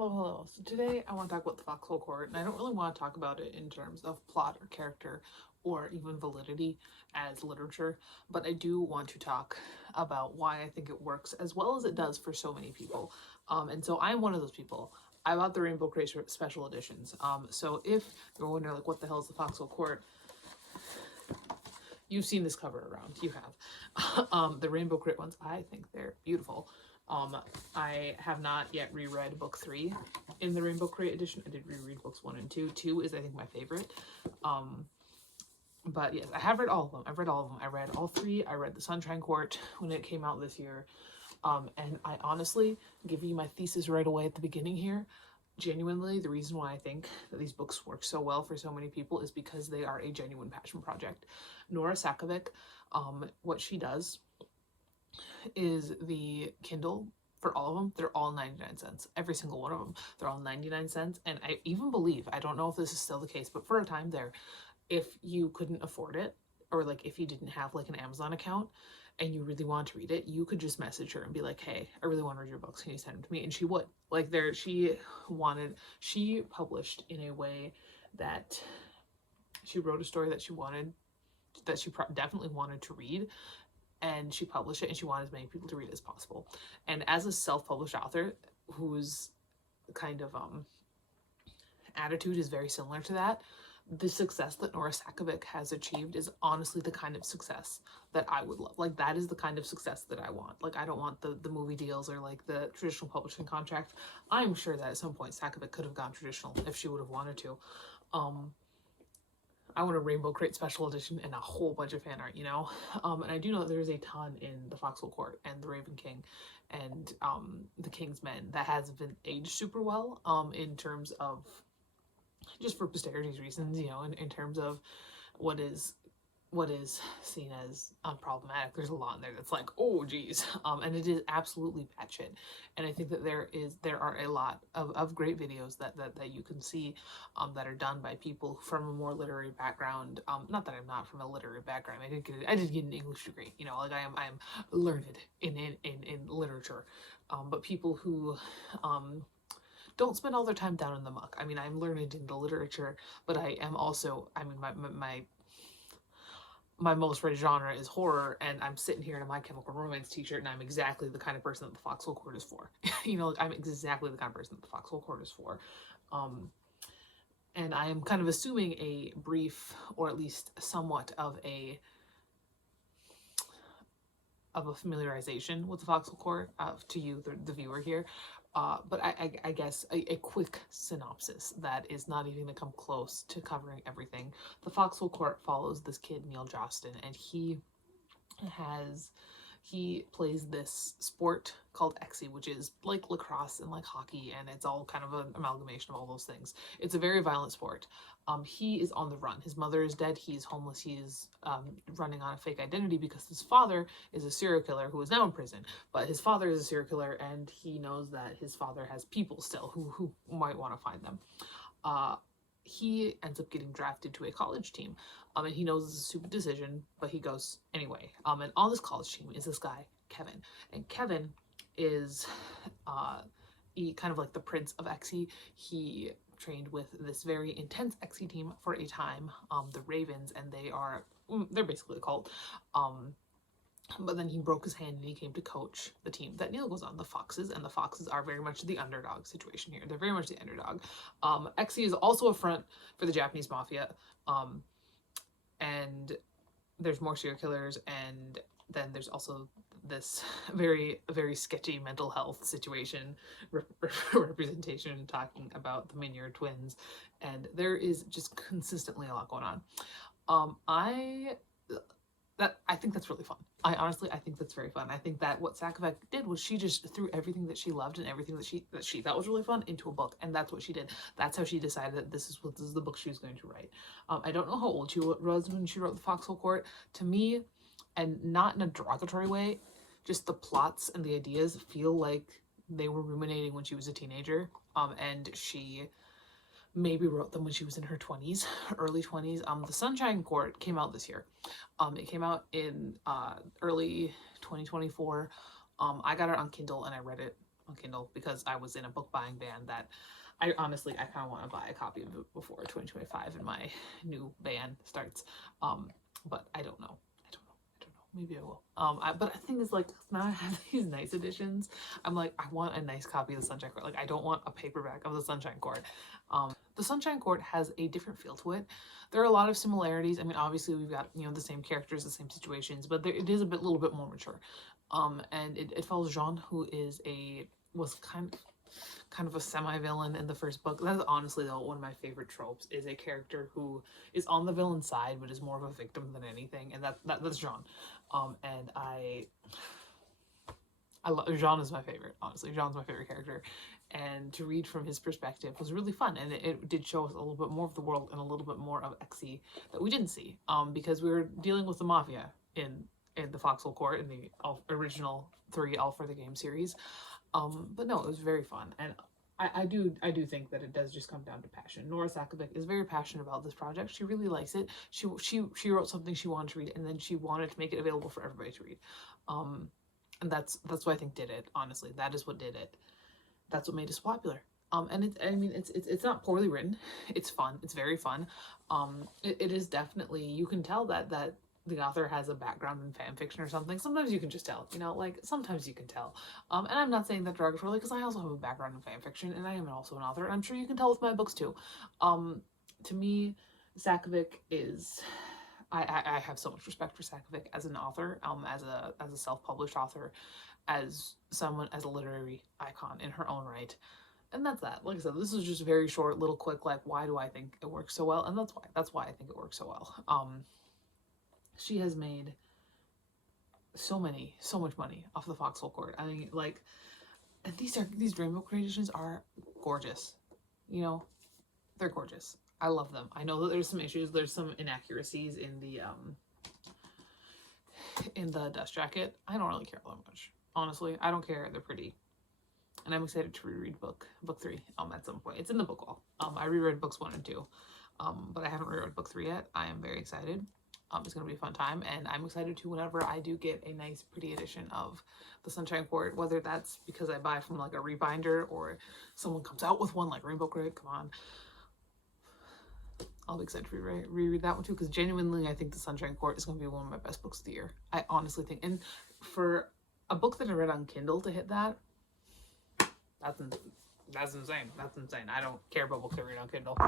Hello. So today I want to talk about the Foxhole Court, and I don't really want to talk about it in terms of plot or character or even validity as literature, but I do want to talk about why I think it works as well as it does for so many people. And so I'm one of those people. I bought the Rainbow Crate special editions. So if you're wondering like what the hell is the Foxhole Court, you've seen this cover around. You have. The Rainbow Crate ones, I think they're beautiful. I have not yet reread book 3 in the Rainbow Crate edition. I did reread books 1 and 2. 2 is, I think, my favorite. But yes, I have read all of them. I've read all of them. I read all 3. I read the Sunshine Court when it came out this year. And I honestly, give you my thesis right away at the beginning here, genuinely, the reason why I think that these books work so well for so many people is because they are a genuine passion project. Nora Sakovic, what she does is the Kindle for all of them. They're all 99 cents. Every single one of them. They're all 99 cents. And I even believe, I don't know if this is still the case, but for a time there, if you couldn't afford it, or like if you didn't have like an Amazon account and you really wanted to read it, you could just message her and be like, hey, I really want to read your books. Can you send them to me? And she would. Like she published in a way that she wrote a story that she wanted, that she definitely wanted to read, and she published it, and she wanted as many people to read it as possible. And as a self-published author whose kind of attitude is very similar to that, the success that Nora Sakovic has achieved is honestly the kind of success that I would love. Like, that is the kind of success that I want. Like, I don't want the movie deals or like the traditional publishing contract. I'm sure that at some point Sakovic could have gone traditional if she would have wanted to. I want a Rainbow Crate special edition and a whole bunch of fan art, you know? And I do know that there's a ton in the Foxhole Court and the Raven King and the King's Men that hasn't been aged super well in terms of, just for posterity's reasons, you know, in terms of what is seen as unproblematic. There's a lot in there that's like, oh geez, and it is absolutely batshit. And I think that there are a lot of great videos that you can see that are done by people from a more literary background. Not that I'm not from a literary background. I did get an English degree, you know, like I am learned in literature, but people who don't spend all their time down in the muck. I mean, I'm learned in the literature, but I am also, I mean, my most read genre is horror, and I'm sitting here in a My Chemical Romance t-shirt, and I'm exactly the kind of person that the Foxhole Court is for. You know, like, I'm exactly the kind of person that the Foxhole Court is for. And I am kind of assuming a brief, or at least somewhat of a familiarization with the Foxhole Court to you, the viewer here. But I guess a quick synopsis that is not even going to come close to covering everything. The Foxhole Court follows this kid, Neil Jostin, and he plays this sport called Exy, which is like lacrosse and like hockey, and it's all kind of an amalgamation of all those things. It's a very violent sport. He is on the run. His mother is dead. He's homeless. He is running on a fake identity because his father is a serial killer who is now in prison. But his father is a serial killer, and he knows that his father has people still who might want to find them. He ends up getting drafted to a college team. And he knows it's a stupid decision, but he goes anyway. And on this college team is this guy, Kevin. And Kevin is he kind of like the prince of Exy. He trained with this very intense Exy team for a time, the Ravens, and they're basically a cult. But then he broke his hand and he came to coach the team that Neil goes on, the Foxes, and the Foxes are very much the underdog situation here. They're very much the underdog. Exy is also a front for the Japanese mafia, and there's more serial killers, and then there's also this very, very sketchy mental health situation representation talking about the Minier twins, and there is just consistently a lot going on. I think that's really fun. I think that's very fun. I think that what Sakovic did was she just threw everything that she loved and everything that she thought was really fun into a book, and that's what she did. That's how she decided that this is the book she was going to write. I don't know how old she was when she wrote the Foxhole Court. To me, and not in a derogatory way, just the plots and the ideas feel like they were ruminating when she was a teenager, and she maybe wrote them when she was in her 20s, early 20s. The Sunshine Court came out this year. It came out in early 2024. I got it on Kindle and I read it on Kindle because I was in a book buying ban that I honestly, I kind of want to buy a copy of it before 2025 and my new ban starts. But I don't know. I don't know. Maybe I will. But the thing is, like, now I have these nice editions. I'm like, I want a nice copy of the Sunshine Court. Like, I don't want a paperback of the Sunshine Court. The Sunshine Court has a different feel to it. There are a lot of similarities. I mean, obviously we've got, you know, the same characters, the same situations, but it is a little bit more mature. And it follows Jean, who was kind of a semi-villain in the first book. That's honestly, though, one of my favorite tropes, is a character who is on the villain side but is more of a victim than anything, and that's Jean. And I love Jean. Is my favorite, honestly. Jean's my favorite character, and to read from his perspective was really fun, and it did show us a little bit more of the world and a little bit more of Exie that we didn't see, because we were dealing with the mafia in the Foxhole Court in the original 3 All for the Game series. But no, it was very fun, and I do think that it does just come down to passion. Nora Sakovic is very passionate about this project. She really likes it. She wrote something she wanted to read, and then she wanted to make it available for everybody to read. And that's what I think did it. Honestly, that is what did it. That's what made it so popular. And it's not poorly written. It's fun. It's very fun. It is definitely, you can tell that the author has a background in fan fiction or something. Sometimes you can just tell, you know, like, sometimes you can tell. And I'm not saying that derogatorily, because I also have a background in fan fiction, and I am also an author, and I'm sure you can tell with my books too. To me, Sakovic is, I have so much respect for Sakovic as an author, as a self-published author, as a literary icon in her own right. And that's that. Like I said, this is just very short, little quick, like, why do I think it works so well? And that's why I think it works so well. She has made so much money off the Foxhole Court. I mean, like, and these Rainbow creations are gorgeous. You know, they're gorgeous. I love them. I know that there's some issues. There's some inaccuracies in the dust jacket. I don't really care that much. Honestly, I don't care. They're pretty. And I'm excited to reread book 3 at some point. It's in the book wall. I reread books 1 and 2. But I haven't reread book 3 yet. I am very excited. It's going to be a fun time, and I'm excited to whenever I do get a nice, pretty edition of the Sunshine Court, whether that's because I buy from, like, a rebinder or someone comes out with one, like Rainbow Crate, come on. I'll be excited to reread that one too, because genuinely, I think the Sunshine Court is going to be one of my best books of the year. I honestly think, and for a book that I read on Kindle to hit that, that's insane. That's insane. I don't care about books I read on Kindle.